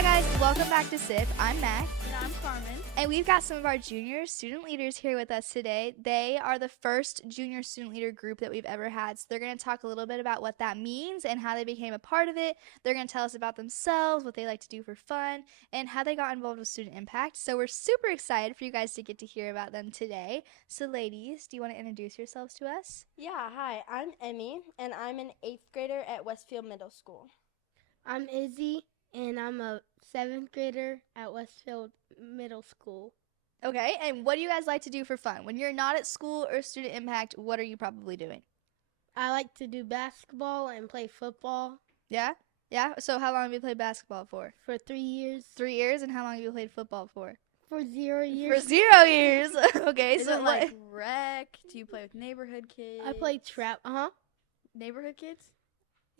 Hi guys, welcome back to SIP. I'm Mac. And I'm Carmen. And we've got some of our junior student leaders here with us today. They are the first junior student leader group that we've ever had. So they're going to talk a little bit about what that means and how they became a part of it. They're going to tell us about themselves, what they like to do for fun, and how they got involved with student impact. So we're super excited for you guys to get to hear about them today. So ladies, do you want to introduce yourselves to us? Yeah, hi, I'm Emmy, and I'm an 8th grader at Westfield Middle School. I'm Izzy, and I'm a 7th grader at Westfield Middle School. Okay, and what do you guys like to do for fun? When you're not at school or student impact, what are you probably doing? I like to do basketball and play football Yeah? Yeah? So how long have you played basketball for? for 3 years. 3 years? And how long have you played football for? For 0 years. For 0 years. Okay, Is so it like rec? Do you play with neighborhood kids? I play trap. Neighborhood kids?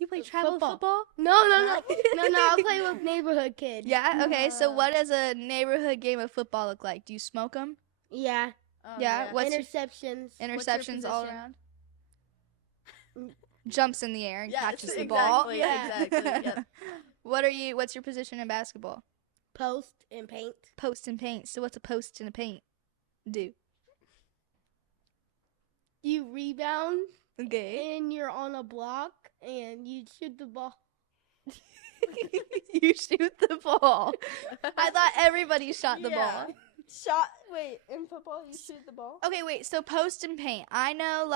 you play travel football? No. I'll play with neighborhood kids. Yeah, okay. So what does a neighborhood game of football look like? Do you smoke them? Yeah. Oh, Yeah, What's your- Interceptions. Interceptions all position? around? Jumps in the air and Yes, catches the ball. exactly, Yeah. exactly, yep. What's your position in basketball? Post and paint. Post and paint. So what's a post and a paint do? You rebound, Okay. and you're on a block, and you shoot the ball. You shoot the ball. I thought everybody shot the Yeah. ball. In football, you shoot the ball? Okay, wait. So post and paint. I know,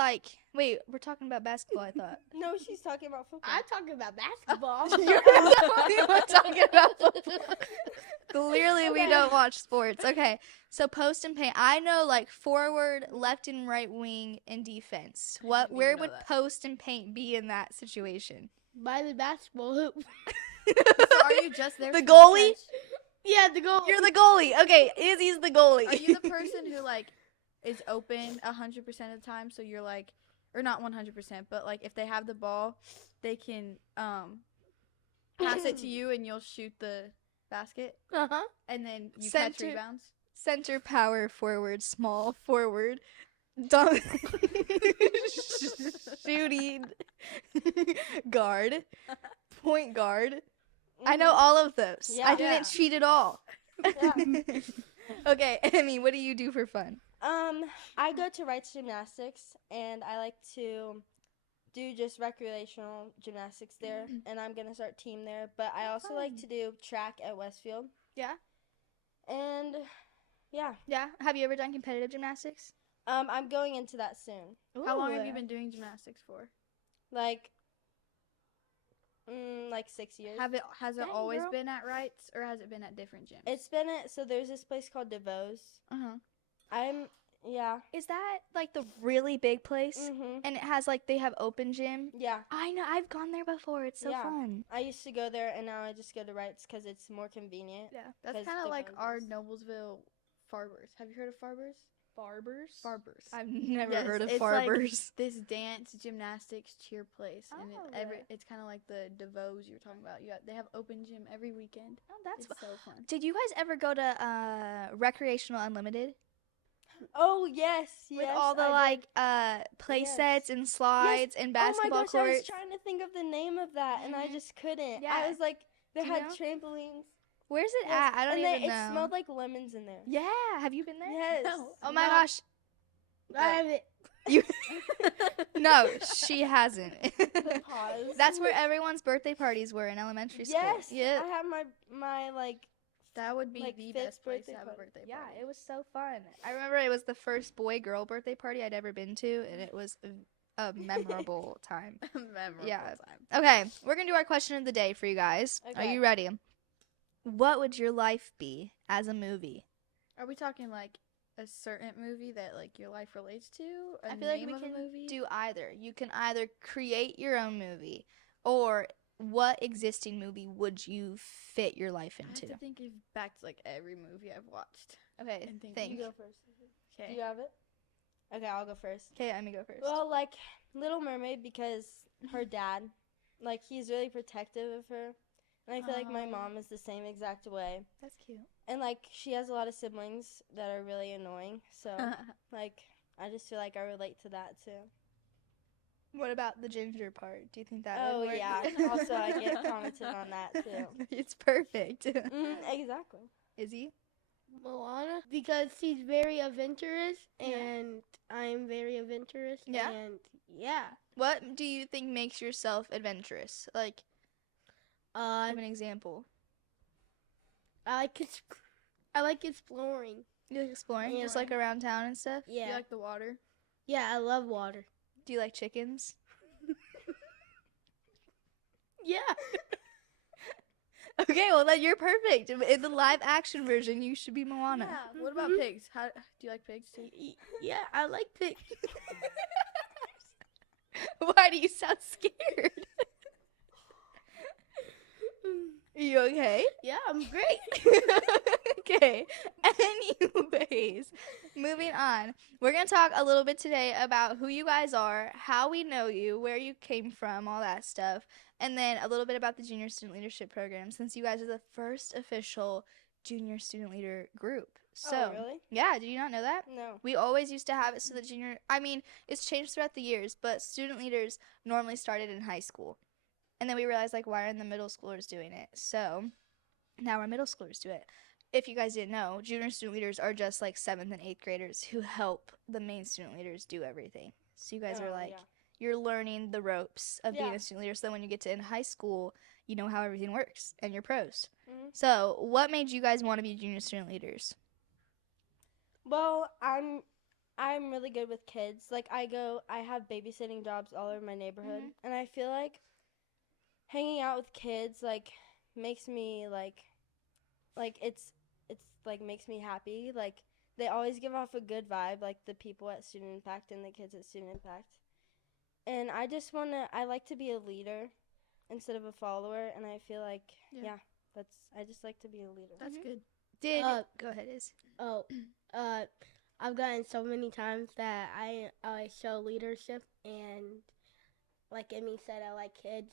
wait, we're talking about basketball. I thought. No, she's talking about football. I'm talking about basketball. We're talking about football. Clearly, we Okay. don't watch sports. Okay, so post and paint. I know, forward, left, and right wing, and defense. didn't even Where know would that. post and paint be in that situation? By the basketball hoop. So are you just there The for goalie? catch? Yeah, the goal. You're the goalie. Okay, Izzy's the goalie. Are you the person who is open 100% of the time? So you're or not 100%, but if they have the ball, they can pass it to you and you'll shoot the basket, Uh-huh. and then you catch Center- rebounds. Center, power forward, small forward, dumb, shooting, guard, point guard. I know all of those. I Yeah. didn't cheat at all. Yeah. Okay, Emmy, what do you do for fun? I go to Wright's Gymnastics, and I like to do just recreational gymnastics there, and I'm going to start team there. But I also like to do track at Westfield. Yeah? And, yeah. Yeah. Have you ever done competitive gymnastics? I'm going into that soon. How long have you been doing gymnastics for? Like 6 years. Has it Dang, always girl. been at Wrights, or has it been at different gyms? It's been so there's this place called DeVos. Yeah. Is that the really big place? Mhm. And it has they have open gym? Yeah. I know. I've gone there before. It's so Yeah. fun. I used to go there, and now I just go to Wright's because it's more convenient. Yeah. That's 'cause kind of like DeVos our is- Noblesville Farbers. Have you heard of Farbers? Farbers. I've never Yes, heard of it's Farbers. This dance, gymnastics, cheer place, and Oh, yeah. it's kind of like the DeVos you were talking about. They have open gym every weekend. Oh, that's It's so fun. Did you guys ever go to Recreational Unlimited Oh yes, with yes. all the I did. play Yes. sets and slides and basketball Oh my gosh, I courts? was trying to think of the name of that, and I Mhm. just couldn't. Yeah. I was like, they Do you had know? trampolines. Where's it Yes, at? I don't and even it know. smelled like lemons in there. Yeah, have you been there? Yes. No. Oh my No. gosh. I have it. No, she hasn't. The pause. That's where everyone's birthday parties were in elementary school. Yes. Yeah. I have my That would be Like the fifth best place birthday to have a party. birthday Yeah, party. it was so fun. I remember it was the first boy-girl birthday party I'd ever been to, and it was a memorable time. Memorable Yeah. time. Okay, we're gonna do our question of the day for you guys. Are Okay. you ready? What would your life be as a movie? Are we talking a certain movie that your life relates to? I feel like name we of a can movie? do either. You can either create your own movie, or what existing movie would you fit your life I have into? to think back to every movie I've watched. Okay, and think. think. You go first. Okay. Do you have it? Okay, I'll go first. Okay, let me go first. Well, Little Mermaid, because her dad, he's really protective of her. And I feel like my Oh. mom is the same exact way. That's cute. And, she has a lot of siblings that are really annoying. So, I just feel like I relate to that, too. What about the ginger part? Do you think that Oh would work? yeah. Also, I get commented on that too. It's perfect. Exactly. Izzy? Moana, because she's very adventurous, Yeah. and I'm very adventurous. Yeah? And yeah. What do you think makes yourself adventurous? Like, give an example. I like I like exploring. You like exploring? Just Yeah. like around town and stuff? Yeah. You like the water? Yeah, I love water. Do you like chickens? Yeah. Okay, well then you're perfect. In the live action version, you should be Moana. Yeah. What about pigs? How do you like pigs too? Yeah, I like pigs. Why do you sound scared? Are you okay? Yeah, I'm great. Okay. Anyways, moving on. We're going to talk a little bit today about who you guys are, how we know you, where you came from, all that stuff, and then a little bit about the Junior Student Leadership Program since you guys are the first official Junior Student Leader group. So, Oh, really? yeah, did you not know that? No. We always used to have it so that it's changed throughout the years, but student leaders normally started in high school. And then we realized, like, why aren't the middle schoolers doing it? So now our middle schoolers do it. If you guys didn't know, junior student leaders are just like 7th and 8th graders who help the main student leaders do everything. So you guys are like, yeah. you're learning the ropes of being Yeah. a student leader. So then when you get to in high school, you know how everything works and you're pros. Mhm. So what made you guys want to be junior student leaders? Well, I'm really good with kids. Like I have babysitting jobs all over my neighborhood, and I feel like hanging out with kids like makes me like it's like makes me happy. Like they always give off a good vibe, like the people at Student Impact and the kids at Student Impact. And I like to be a leader instead of a follower, and I feel like Yeah. I just like to be a leader. That's good. Go ahead, Iz. I've gotten so many times that I show leadership, and like Emmy said, I like kids.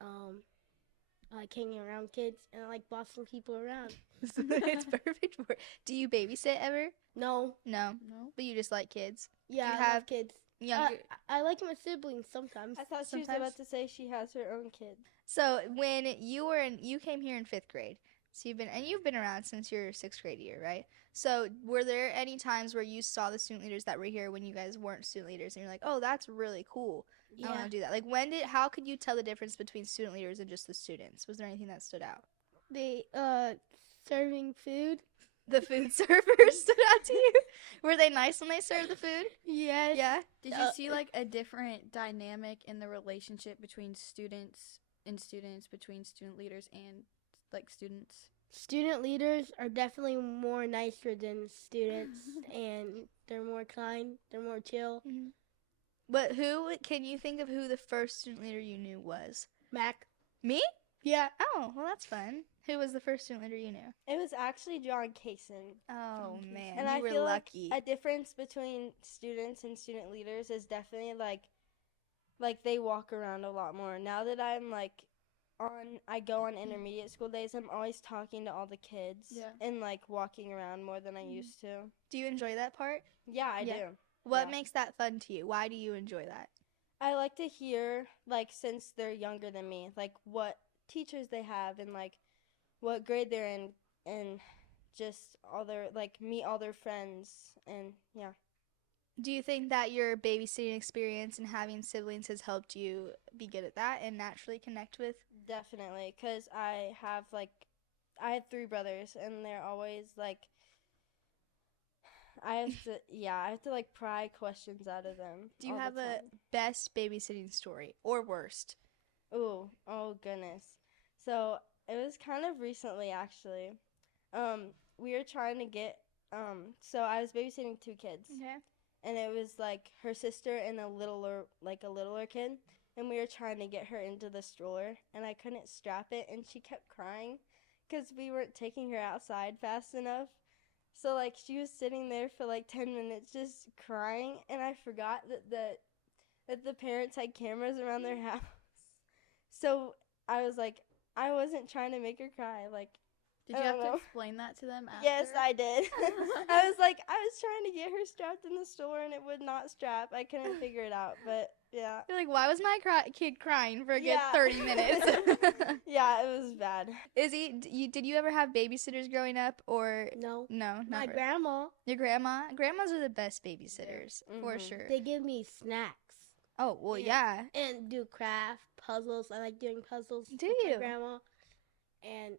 I like hanging around kids, and I like bossing people around. It's perfect for it. Do you babysit ever? No, No, No. but you just like kids. yeah, You I have love kids. Younger. I like my siblings sometimes. I thought she was Sometimes. about to say she has her own kids. So when you came here in 5th grade, so you've been around since your 6th grade year, right? So were there any times where you saw the student leaders that were here when you guys weren't student leaders, and you're like, oh, that's really cool. I want to do that. Like how could you tell the difference between student leaders and just the students? Was there anything that stood out? They serving food. The food servers stood out to you? Were they nice when they served the food? Yes. Yeah. Did you see like a different dynamic in the relationship between students, between student leaders and like students? Student leaders are definitely more nicer than students, and they're more kind. They're more chill. But can you think of who the first student leader you knew was? Mac. Me? Yeah. Oh, well, that's fun. Who was the first student leader you knew? It was actually John Kaysen. Oh, man. And you I were feel lucky. like a difference between students and student leaders is definitely like they walk around a lot more. Now that I'm like I go on intermediate school days, I'm always talking to all the kids and like walking around more than I used to. Do you enjoy that part? Yeah, I do. What Yeah. makes that fun to you? Why do you enjoy that? I like to hear like since they're younger than me, like what teachers they have and like what grade they're in and just all their like meet all their friends and yeah. Do you think that your babysitting experience and having siblings has helped you be good at that and naturally connect with? Definitely, because I have I had 3 brothers and they're always like I have to like pry questions out of them. Do you all have the a time. best babysitting story or worst? Ooh, oh goodness. So it was kind of recently actually. We were trying to get so I was babysitting 2 kids. Okay. And it was like her sister and a littler kid, and we were trying to get her into the stroller, and I couldn't strap it, and she kept crying because we weren't taking her outside fast enough. So like she was sitting there for like 10 minutes just crying, and I forgot that the parents had cameras around their house. So I was like, I wasn't trying to make her cry. Like Did I you have don't to know. explain that to them after? Yes, I did. I was trying to get her strapped in the store and it would not strap. I couldn't figure it out, but yeah. You're like, why was my kid crying for a good Yeah. 30 minutes? Yeah, it was bad. Izzy, did you ever have babysitters growing up, or No. no? My Never. grandma, Your grandma? Grandmas are the best babysitters, for Mhm. sure. they give me snacks Oh, well, Yeah. yeah. and do craft puzzles. I like doing puzzles Do with you? my grandma. And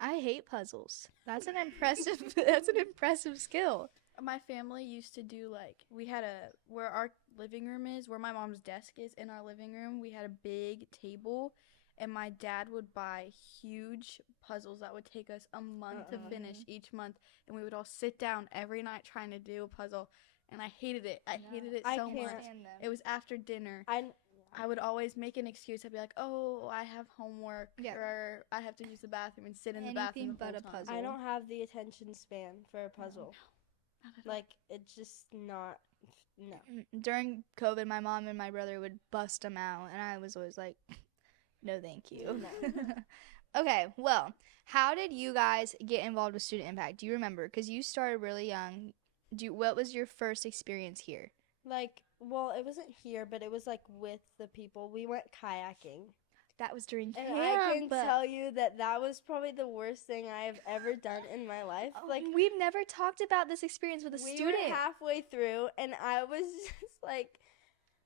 I hate puzzles. That's an impressive that's an impressive skill. My family used to do we had where our living room is, where my mom's desk is in our living room, we had a big table, and my dad would buy huge puzzles that would take us a month to finish each month, and we would all sit down every night trying to do a puzzle, and I hated it. I hated it I so can't. much. It was after dinner. I I would always make an excuse. I'd be like, "Oh, I have homework, Yeah. or I have to use the bathroom," and sit in the bathroom Anything the whole but a time. puzzle. I don't have the attention span for a puzzle. Not at all. Like it's just not. No. During COVID, my mom and my brother would bust them out, and I was always like, no, thank you. Okay, well, how did you guys get involved with Student Impact? Do you remember? Because you started really young. What was your first experience here? Well, it wasn't here, but it was with the people. We went kayaking. That was during And camp. I can tell you that was probably the worst thing I have ever done in my life. We've never talked about this experience with a we student. were halfway through, and I was just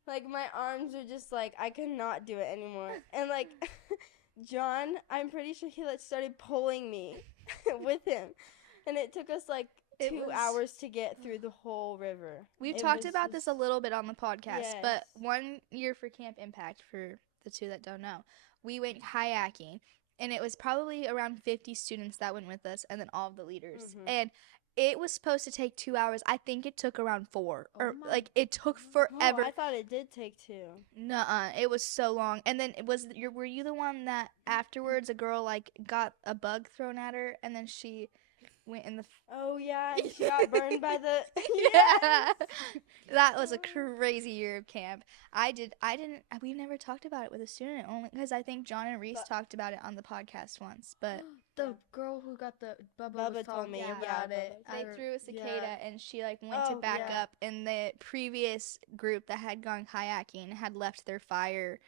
like my arms were just I could not do it anymore. And John, I'm pretty sure he started pulling me with him, and it took us It 2 was- hours to get through the whole river. We've It talked was about this a just- little bit on the podcast, but Yes. 1 year for Camp Impact, for the two that don't know, we went kayaking, and it was probably around 50 students that went with us, and then all of the leaders. Mhm. And it was supposed to take 2 hours. I think it took around 4. Oh Or my it took Oh, forever. I thought it did take 2. Nuh-uh. It was so long. And then were you the one that afterwards a girl got a bug thrown at her, and then she went in the Oh yeah, and she got burned by the yeah. That was a crazy year of camp. We've never talked about it with a student, only because I think John and Reese talked about it on the podcast once, but The girl who got the Bubba Bubba was told talking me, about yeah, it. they threw a cicada and she went to Oh, back yeah. up, and the previous group that had gone kayaking had left their fire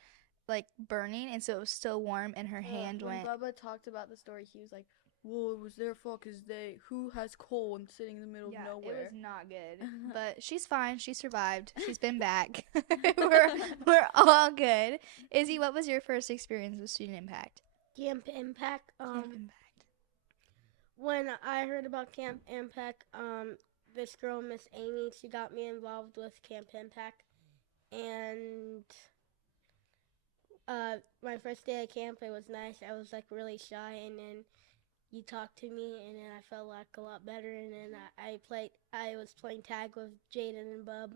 burning, and so it was still warm, and her hand When went. Bubba talked about the story, he was like, "Well, it was their fault because who has coal and sitting in the middle of It nowhere." was not good. But she's fine. She survived. She's been back. we're all good. Izzy, what was your first experience with Student Impact? Camp Impact. Camp Impact. When I heard about Camp Impact, this girl, Miss Amy, she got me involved with Camp Impact, and my first day at camp, it was nice. I was really shy, and then you talked to me, and then I felt a lot better, and then I was playing tag with Jaden and Bub.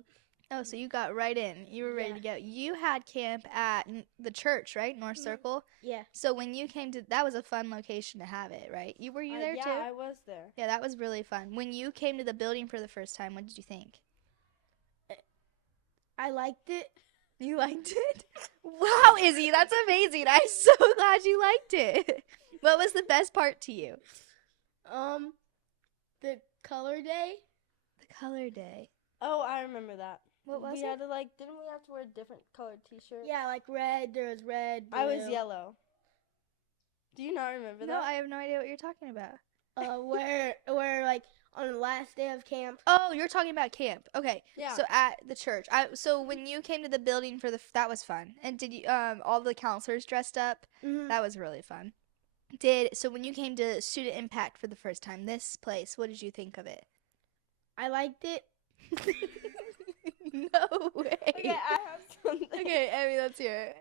Oh, so you got right in. You were ready to go. You had camp at the church, right? North Circle. Yeah. So when you came to, that was a fun location to have it, right? Were you there yeah, too? I was there. Yeah, that was really fun. When you came to the building for the first time, what did you think? I liked it. You liked it? Wow, Izzy, that's amazing. I'm so glad you liked it. What was the best part to you? The color day. The color day. Oh, I remember that. What was we it? had to didn't we have to wear a different colored T-shirt? Yeah, red. There was red. I was blue. yellow. Do you not remember No, that? I have no idea what you're talking about. Where on the last day of camp. Oh, you're talking about camp. Okay. Yeah. So at the church. So when you came to the building for that was fun. And did you all the counselors dressed up? Mhm. That was really fun. So when you came to Student Impact for the first time, this place, what did you think of it? I liked it. No way. Okay, I have something. Okay, Emmy, let's hear it.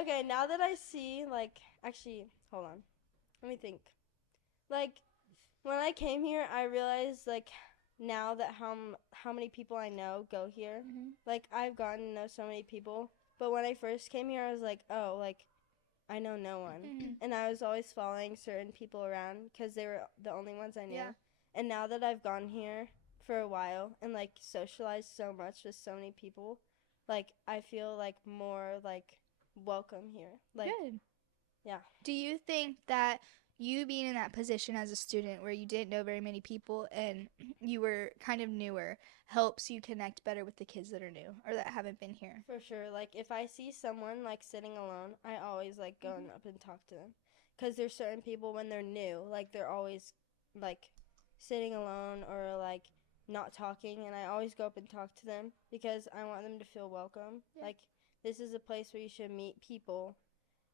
Okay, now that I see, actually, hold on. Let me think. When I came here, I realized, now that how many people I know go here. I've gotten to know so many people. But when I first came here, I was like, oh, I know no one. And I was always following certain people around because they were the only ones I knew. Yeah. And now that I've gone here for a while and, socialized so much with so many people, I feel, more, welcome here. Good. Yeah. Do you think that you being in that position as a student where you didn't know very many people and you were kind of newer helps you connect better with the kids that are new or that haven't been here. For sure. Like, if I see someone, like, sitting alone, I always, like, go up and talk to them. Because there's certain people when they're new, like, they're always, like, sitting alone or, like, not talking. And I always go up and talk to them because I want them to feel welcome. Yeah. Like, this is a place where you should meet people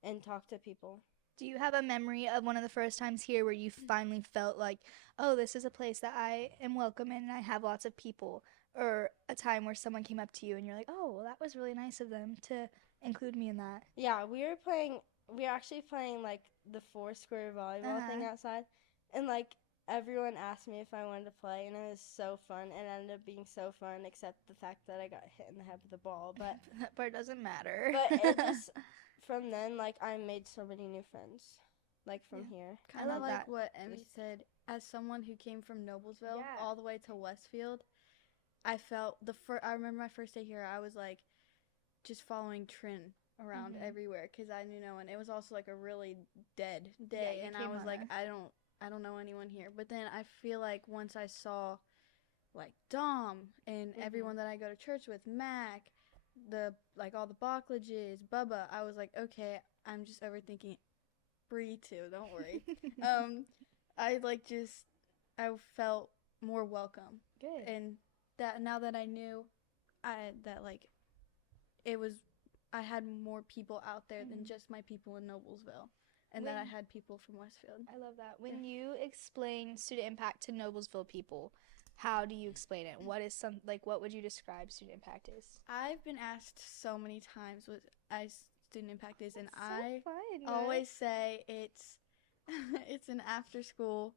and talk to people. Do you have a memory of one of the first times here where you finally felt like, oh, this is a place that I am welcome in and I have lots of people? Or a time where someone came up to you and you're like, oh, well, that was really nice of them to include me in that? Yeah, we were actually playing, like, the four-square volleyball thing outside. And, like, everyone asked me if I wanted to play, and it was so fun. It ended up being so fun, except the fact that I got hit in the head with the ball. But that part doesn't matter. But it just, from then, like, I made so many new friends, like, from here. Kind of love like that. what Emmy said. As someone who came from Noblesville Yeah. all the way to Westfield, I felt I remember my first day here. I was like, just following Trin around everywhere because I knew no one. It was also like a really dead day, you and I came was on like, a- I don't know anyone here. But then I feel like once I saw, like Dom and everyone that I go to church with, Mac, all the Bocklages, Bubba, I was like, okay, I'm just overthinking. Bree too, don't worry. I I felt more welcome, Good. and that now that I knew, it was, I had more people out there than just my people in Noblesville, and that I had people from Westfield. I love that. When you explain student impact to Noblesville people, how do you explain it? What would you describe student impact is? I've been asked so many times what student impact is, and I so fun, always say it's it's an after school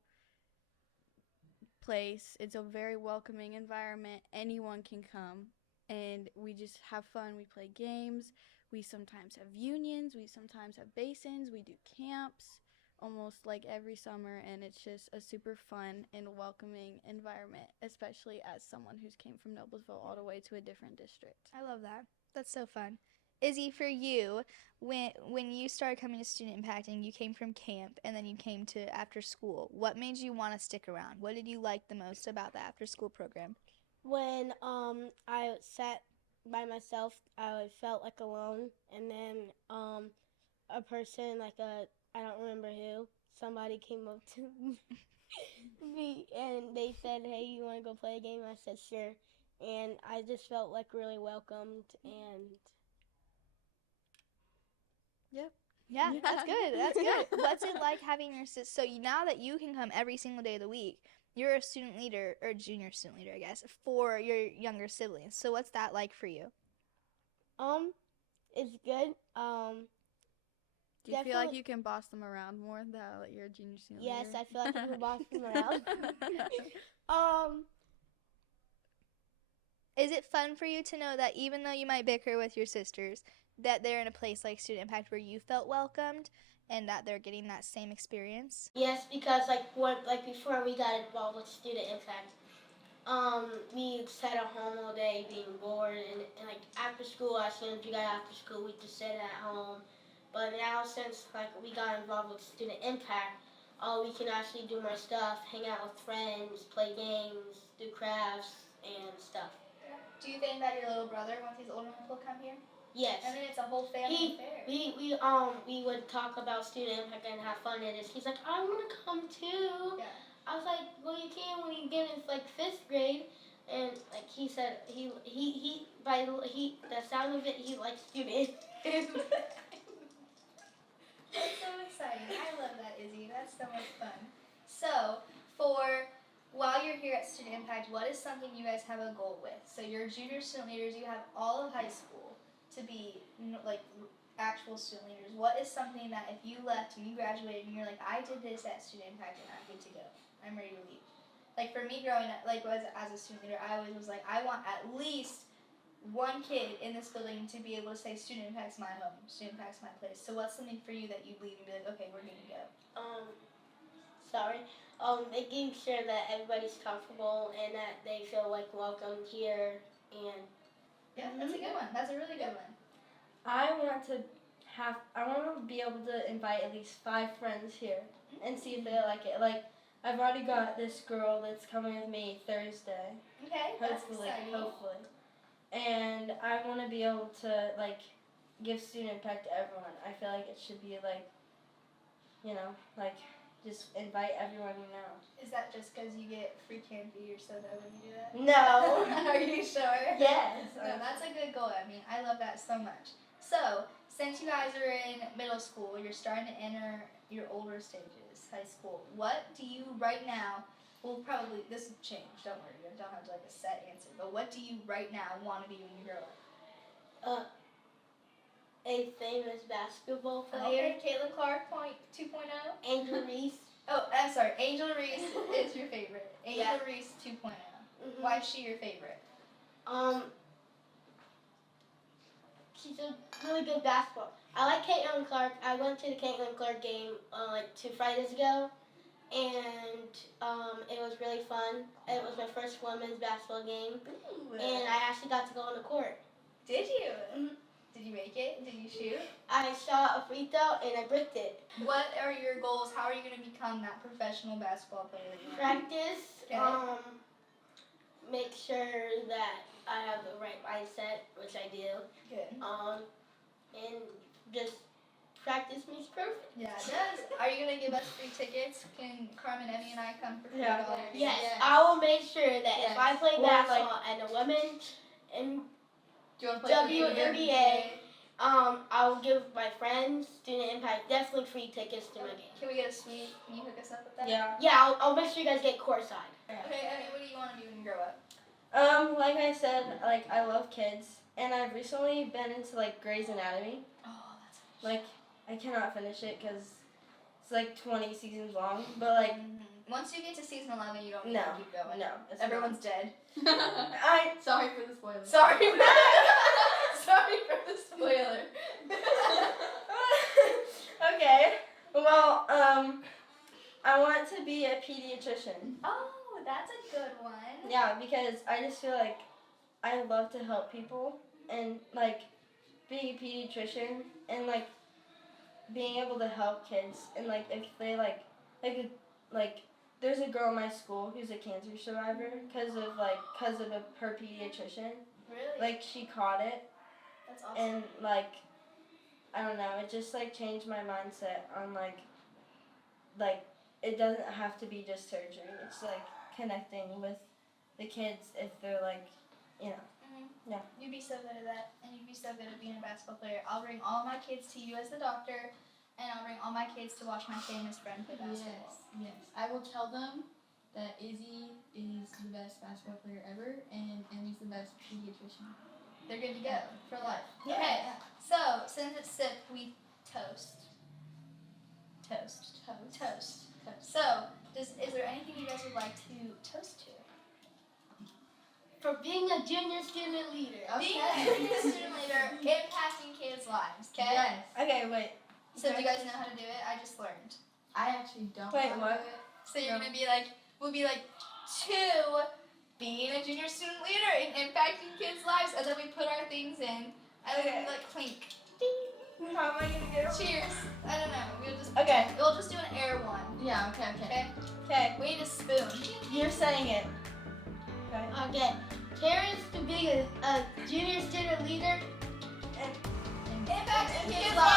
place. It's a very welcoming environment. Anyone can come, and we just have fun. We play games. We sometimes have unions. We sometimes have basins. We do camps almost like every summer, and it's just a super fun and welcoming environment, especially as someone who's came from Noblesville all the way to a different district. I love that. That's so fun. Izzy, for you, when you started coming to student impact and you came from camp and then you came to after school, what made you want to stick around? What did you like the most about the after school program? When I sat by myself, I felt like alone, and then a person, like I don't remember who, somebody came up to me and they said, "Hey, you want to go play a game?" I said, "Sure," and I just felt like really welcomed. And Yeah, that's good. That's good. What's it like having your so now that you can come every single day of the week, you're a student leader or junior student leader, I guess, for your younger siblings. So what's that like for you? it's good. Do you feel like Definitely- you can boss them around more now that you're a junior student Yes, leader? I feel like I can boss them around. Is it fun for you to know that even though you might bicker with your sisters, that they're in a place like Student Impact where you felt welcomed and that they're getting that same experience? Yes, because before we got involved with Student Impact, we sat at home all day being bored, and like after school, as soon as we got after school, we just sit at home. But now since like we got involved with Student Impact, we can actually do more stuff, hang out with friends, play games, do crafts and stuff. Do you think that your little brother, once he's old enough, will come here? Yes. I mean, it's a whole family affair. We would talk about Student Impact and have fun in it. He's like, I want to come too. Yeah. I was like, well, you can when you get in like 5th grade, and like he said, the sound of it, he likes Student. That's so exciting. I love that, Izzy. That's so much fun. So, while you're here at Student Impact, what is something you guys have a goal with? So you're junior student leaders. You have all of high school to be actual student leaders. What is something that if you left and you graduated and you're like, I did this at Student Impact and I'm good to go. I'm ready to leave. Like for me growing up, as a student leader, I always was like, I want at least one kid in this building to be able to say, Student Impact's my home. Student Impact's my place. So what's something for you that you leave and be like, okay, we're good to go? Making sure that everybody's comfortable and that they feel like welcome here. And Yeah, that's a good one. That's a really good one. I want to I want to be able to invite at least 5 friends here and see if they like it. Like, I've already got this girl that's coming with me Thursday. Okay, that's Hopefully, exciting. hopefully. And I want to be able to, like, give student impact to everyone. I feel like it should be, like, you know, like, just invite everyone you know. Is that just because you get free candy or soda when you do that? No. Are you sure? Yes. No, that's a good goal. I mean, I love that so much. So, since you guys are in middle school, you're starting to enter your older stages, high school. What do you right now? Well, probably this will change. Don't worry, you don't have like a set answer. But what do you right now want to be when you grow up? A famous basketball player. Okay, Caitlin Clark 2.0. Angel Reese. Oh, I'm sorry. Angel Reese is your favorite. Angel Yeah. Reese 2.0. Mm-hmm. Why is she your favorite? She's a really good basketball. I like Caitlin Clark. I went to the Caitlin Clark game like 2 Fridays ago, and it was really fun. It was my first women's basketball game, and I actually got to go on the court. Did you? Mhm. Did you make it? Did you shoot? I shot a free throw and I bricked it. What are your goals? How are you going to become that professional basketball player that you want? Practice. Okay. Make sure that I have the right mindset, which I do. Good. And just practice makes perfect. Yeah, it does. Are you going to give us free tickets? Can Carmen, Emmy, and I come for free? Yeah. Yes, I will make sure that if I play Or, basketball and the women in Do you want to play for WNBA, I will give my friends, Student Impact, definitely free tickets to my game. Can we get a suite? Can you hook us up with that? Yeah. Yeah, I'll make sure you guys get courtside. Okay, Emmy, what do you want to do when you grow up? Like I said, like, I love kids, and I've recently been into, like, Grey's Anatomy. Oh, that's Like, I cannot finish it because it's, like, 20 seasons long, but, like, Once you get to season 11, you don't need no, to keep going. no. It's Everyone's dead. Sorry for the spoiler. Sorry for that. Sorry for the spoiler. Okay, well, I want to be a pediatrician. Oh, that's a good one. Yeah, because I just feel like I love to help people, and, like, being a pediatrician and, like, being able to help kids, and, like, if they, like, there's a girl in my school who's a cancer survivor because of her pediatrician. Really? Like, she caught it, That's awesome. and, like, I don't know, it just, like, changed my mindset on, like, it doesn't have to be just surgery. It's, like, connecting with the kids if they're, like, you know. Yeah. You'd be so good at that, and you'd be so good at being a basketball player. I'll bring all my kids to you as the doctor, and I'll bring all my kids to watch my famous friend play basketball. Yes. I will tell them that Izzy is the best basketball player ever, and Emmy's the best pediatrician. They're good to go for life. Yeah. Okay, so since it's sip, we toast. Toast. So, is there anything you guys would like to toast to? For being a junior student leader. Being a junior student leader, impacting kids' lives, okay? Yes. Okay, wait. So do you guys know how to do it? I just learned. I actually don't Wait, know how what? to do it. So you're gonna be like, we'll be like, to being a junior student leader and impacting kids' lives, and then we put our things in, and then we like clink. Ding. How am I gonna get it? Cheers. I don't know. Okay. We'll just do an air one. Yeah, okay. Okay. Okay, We need a spoon. you're saying it. Okay. Okay. Parents to being a junior student leader. Impacting kids' Lives.